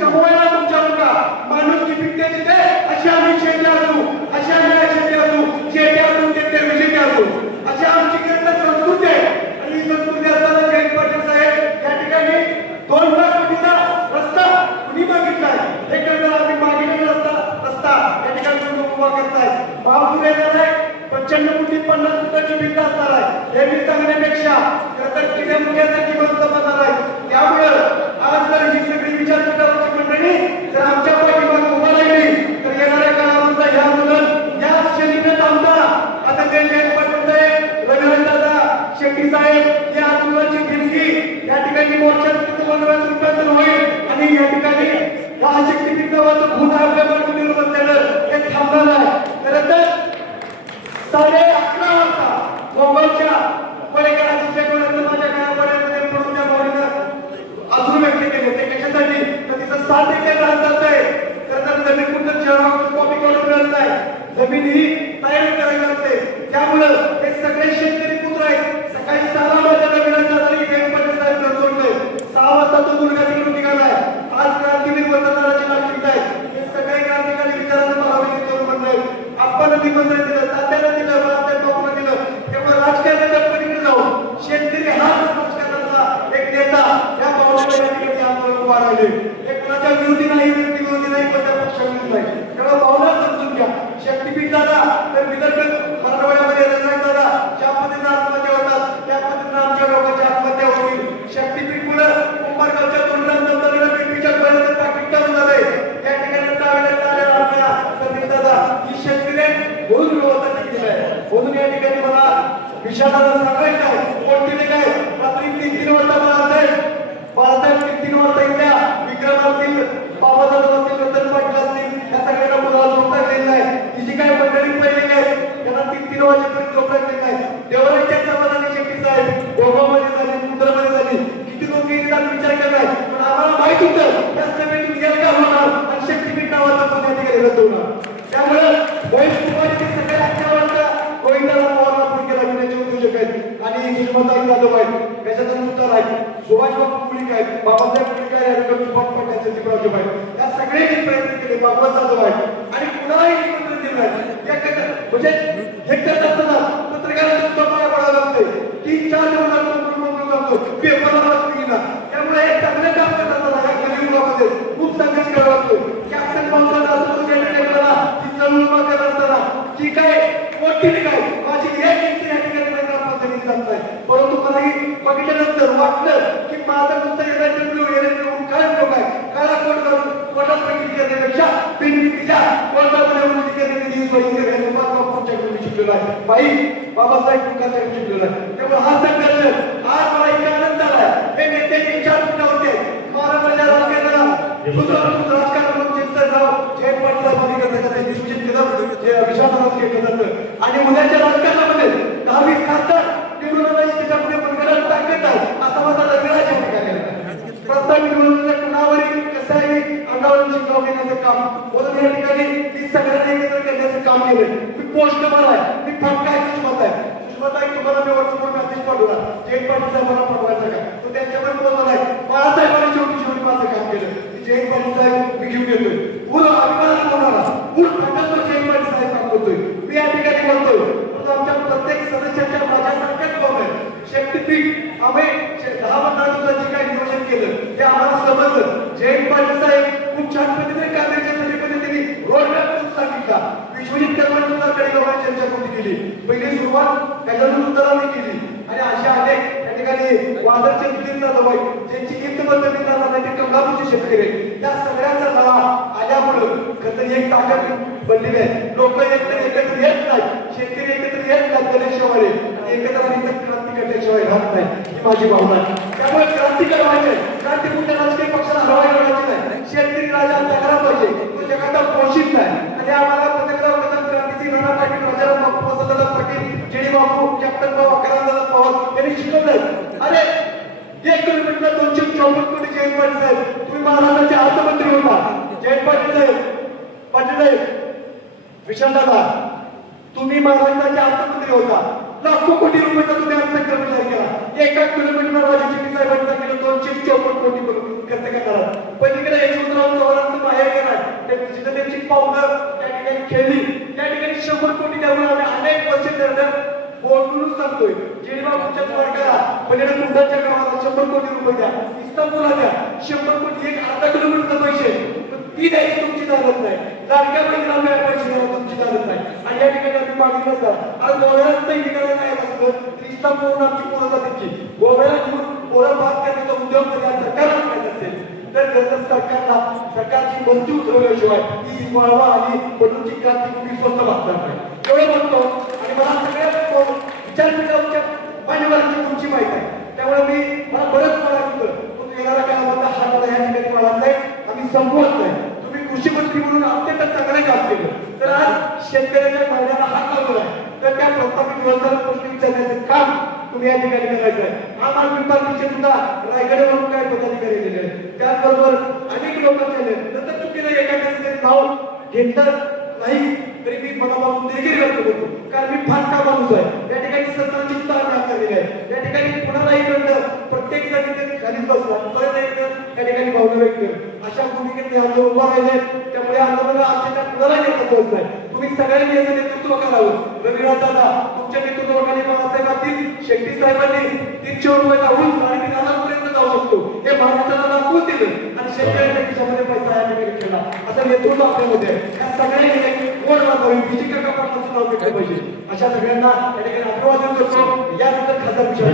समोरला तुमच्या मुका माणूस की पिकते ते अशी आम्ही शेती असू, अशी आम्ही शेती असू, शेती असू ते विजेते असू, अशी आमची केंद्र संस्कृती आहे. आणि ही संस्कृती असताना जयंत पाटील साहेब या ठिकाणी 2 लाख कोटीचा रस्ता कुणी मागितलाय? हे कळलं आम्ही मागितलेला रस्ता या ठिकाणी तुम्ही उभा करताय. भाव येणार आहे 95 कोटी 50 कोटीची भिंत असणार आहे. हे मी सांगण्यापेक्षा खरं तर किती मुख्यासाठी बनवणार आहे. त्यामुळे आज जर ही सगळी विचारपीठावरची मंडळी जर आमच्या पाठीमागे उभा राहिली तर येणाऱ्या काळामध्ये हे आंदोलन या शैलीने थांबता. आता ते जयंत पाटील साहेब, रविराज दादा, शेट्टी साहेब या आंदोलनाची दिलगी या ठिकाणी मोर्चात रूपांतर होईल आणि या ठिकाणी शक्ती नावाचं भूत आपल्या मार्गावर बसलेलं हे थांबणार आहे. खरं तर 11:30 वाजता मोबाईलच्या पडेकराची चेकवल्यानंतर माझ्या कानापर्यंत पडून त्या भावनेनं अजून व्यक्त केले. ते कशासाठी? तर तिचं 7 एकर रान जात आहे. तर जमीन कुठं झेरॉक्स कॉपी करून मिळत नाही, जमीन ही तयार करावी लागते. त्यामुळं हे सगळे शेतकरी पुत्र आहेत. सकाळी 6 वाजता मिळत तरी जयंत पाटील साहेब घर सोडले. 6 वाजता तो मुलगा तिकडून निघालाय. आज क्रांतीवीर वतनदाराची नाव घेताय. हे सगळे क्रांतिकारी विचारांना महाविद्यालय करून म्हणले. आपण निमंत्रण दिलं, तात्याला दिलं, बाळासाहेब बापूला दिलं. तेव्हा राजकारणाच्या पलीकडे जाऊन शेतकरी हा राजकारणाचा एक नेता या भावनेला या ठिकाणी आंदोलन उभा राहिले. हे कुणाच्या विरोधी नाही, व्यक्ती विरोधी नाही, कोणत्या पक्षाविरोधी नाही. तेव्हा भावना समजून घ्या. शक्तीपीठ दादा तर विदर्भ मराठवाड्यामध्ये रंगराज दादा ज्या पद्धतीने आत्महत्या होतात त्या पद्धतीने आमच्या लोकांच्या आत्महत्या होतील. शक्तीपीठ मुळे कुंभारगावच्या तोंडात दत्ताला पीठीच्या पर्यंत पाकिट चालू झालंय. या ठिकाणी टाळण्यात आलेला आमच्या संदीप दादा ही शेतकरी म्हणून विरोधात केलाय. म्हणून या ठिकाणी मला विषादाला सांगायचं आहे कोणतीने काय रात्री 3 वाजता बाळासाहेब 3 वाजता इथल्या विक्रम असतील, बाबासाहेब असतील, रतन पाटील असतील या सगळ्यांना मुलाला झोपता गेलेला आहे. ही जी काही मंडळी पडलेली आहे त्यांना 3 वाजेपर्यंत झोपता गेलेला आहे. देवराजच्या समाजाने शेट्टी साहेब गोगामध्ये झाली, कुंडलमध्ये झाली, किती लोक येतात विचार केलाय. पण आम्हाला माहित होतं या सभेतून गेलका होणार आणि शक्तीपीठ नावाचा पुण्यात गेलेला होणार. त्यामुळे वैश कुमारी सगळे आजच्या गोविंदाला पवारला फोन केला विनायचे उद्योजक आहेत आणि सुषमाताई जाधव आहेत, कशाचा उत्तर आहे, सुभाष बाबू पुलिक आहेत, बाबासाहेब पुलिक आहेत, सुभाष पाटील सचिवराव आहेत. या सगळ्यांनी प्रयत्न केले. बाबा जाधव आहेत आणि कुणालाही निमंत्रण दिलं नाही. म्हणजे हे करत असताना पत्रकारांना सुद्धा पाया पडावं लागते. 3-4 दिवस लागतो पेपरला गेला. त्यामुळे हे चांगलं काम करत असताना या गरीब लोकांमध्ये खूप संघर्ष करावा लागतो. कॅप्टन पावसाळा असतो ती चळवळ करत असताना की काय मोठी काय माझी एक इंची या ठिकाणी मैदानात जात आहे. परंतु मलाही बघितल्यानंतर वाटलं की माझं नुसतं येण्याचं काय उपयोग आहे. काळा कोट करून कोटात पैकी करण्यापेक्षा पिंडी तिच्या कोर्टामध्ये उलटी करण्याची सोयी करण्याचं बापूंच्याकडून शिकलेलं आहे. बाई बाबासाहेब तुमच्याकडे शिकलेलं आहे. त्यामुळे हा संघर्ष आज मला इतका आनंद झालाय. हे नेत्याचे विचार कुठे होते महाराष्ट्राच्या राजकारणाला राजकारण म्हणून चिंतन राव जयंत पाटील साहेबांनी करण्याचं निश्चित केलं विषादात केलं जातं. आणि उद्याच्या राजकारणामध्ये 10-20 खासदार निवडून त्याच्यापुढे बनवायला ताकद आहे असा माझा रविराज या ठिकाणी प्रस्ताव निवडून कुणावरही कसाही अंगावरून शिकाव घेण्याचं काम म्हणून या ठिकाणी मी सगळ्यांना एकत्र करण्याचं काम केलं. मी पोस्ट आहे, मी फटका आहे, सुषमाता आहे. सुषमाताई तुम्हाला मी व्हॉट्सअपवर मेसेज पाठवला जयंत पाटील साहेबांना पाठवायचा का तो त्यांच्यावर बोलला आहे. बाळासाहेबांनी शेवटी माझं काम केलं. जयंत पाटील साहेब मी घेऊन येतोय पूर्ण अभिमान होणारा पूर्ण खंडात जयंत पाटील साहेब काम करतोय. मी या ठिकाणी बोलतोय आमच्या प्रत्येक सदस्याच्या माझ्यासारख्याच भाव आहे. शक्तीपीठ आम्ही 10-15 दिवसांचे काय नियोजन केलं ते आम्हाला समजलं. जयंत पाटील साहेब खूप छान पद्धतीने कामाच्या पद्धतीने रोडमॅप करून सांगितला. विश्वजित कर्मचारी सुद्धा कडे चर्चा करून केली. पहिली सुरुवात त्याच्यातून उत्तराने केली आणि अशा अनेक त्या ठिकाणी वादळचे दिल्ली जाधव आहेत ज्यांची इतबद्दल ते कंगापूरचे शेतकरी आहेत. त्या सगळ्यांचा नाव आल्यामुळं खरं एक ताकद बनलेली आहे. लोक एकत्र येत नाही, शेतकरी एकत्र येत नाही गणेशशिवाय आणि एकत्र आणि क्रांती करण्याशिवाय राहत नाही ही माझी भावना आहे. त्यामुळे क्रांती करायची क्रांती कुठल्या राजकीय पक्षाला हवाई करायची नाही. शेतकरी राजा तक्रार पाहिजे तो जगाचा पोषित नाही. आणि आम्हाला पत्रकार क्रांतीची राणा पाटील, राजाराम बापू, वसंतदादा पाटील, जेडी बापू, कॅप्टन बाबा, अकरामदादा पवार यांनी शिकवलं. अरे 1 किलोमीटरला 254 कोटी जयंत पाटील साहेब तुम्ही महाराष्ट्राचे अर्थमंत्री होता. जयंत पाटील साहेब विशालदादा तुम्ही महाराष्ट्राचे अर्थमंत्री होता. लाखो कोटी रुपयाचा तुम्ही अर्थसंकल्प जाहीर केला. 1 किलोमीटरला राजू शेट्टी साहेबांनी सांगितलं 254 कोटी खर्च करणार. पलीकडे यशवंतराव शेतकऱ्यांची 100 कोटी द्यावं आम्ही अनेक वर्ष धरणं बोलून सांगतोय. जेणेबाबूच्या वर्गाला पलीकडे कुंडाच्या गावाला 100 कोटी रुपये द्या, इस्तांबूलला द्या 100 कोटी, एक अर्धा किलोमीटरचा पैसे ती द्यायची तुमची चालत नाही. लाडक्या बहिणीला पैसे द्यायला तुमची चालत नाही. आणि या ठिकाणी आम्ही मागितलं असतं आज गोव्याला सैनिकाला नाही असतं इस्तांबूलहून आमची पोरं जातात की गोव्याला घेऊन पोरं बात करण्याचा उद्योग जर या सरकारला करायचा असेल तर खरं सरकारला सरकारची बंदी उतरवल्याशिवाय ही वळवा आणि बंधूची क्रांती कुठली स्वस्त भासणार नाही एवढं म्हणतो. आणि मला सगळ्यात विचारपीठाच्या मान्यवरांची तुमची माहिती आहे त्यामुळे मला बरंच बोलायचं होतं येणारा काळामध्ये हा मला या ठिकाणी मला नाही आम्ही संपवत नाही. तुम्ही कृषी मंत्री म्हणून अत्यंत चांगलं काम केलं तर आज शेतकऱ्याच्या महिन्याला हात लावला आहे तर त्या प्रस्तावित योजनेला प्रश्न विचारण्याचं काम तुम्ही या ठिकाणी करायचं आहे. आम आदमी पार्टीचे सुद्धा रायगडवरून काय पदाधिकारी गेले त्याचबरोबर अनेक लोकांचे नंतर चुकीनं एखाद्याचं जरी नाव घेतलं नाही तरी मी मनापासून देखील व्यक्त करतो कारण मी फाटका माणूस आहे. या ठिकाणी सरकारची सुद्धा आम्ही आकारलेली आहे. या ठिकाणी कुणालाही कळलं प्रत्येक जण इथे खालीच बसला परत एकदा त्या ठिकाणी भावना व्यक्त कर अशा भूमिकेत ते उभा राहिले त्यामुळे आंदोलन आमच्या कुणालाही नेता पोहोच नाही. तुम्ही सगळ्यांनी याचं नेतृत्व करावं. रविराज दादा तुमच्या नेतृत्वाखाली बाळासाहेब असतील शेट्टी साहेबांनी 300 रुपयाचा ऊस 3,500 पर्यंत जाऊ शकतो हे महाराष्ट्राला दाखवून दिलं आणि शेतकऱ्यांच्या खिशामध्ये पैसा या ठिकाणी ठेवला असं नेतृत्व आपल्यामध्ये या सगळ्यांनी कोण बांधावी बीजी काका पाटलांचं नाव घेतलं पाहिजे अशा सगळ्यांना या ठिकाणी अभिवादन करतो. यानंतर खासदार विचार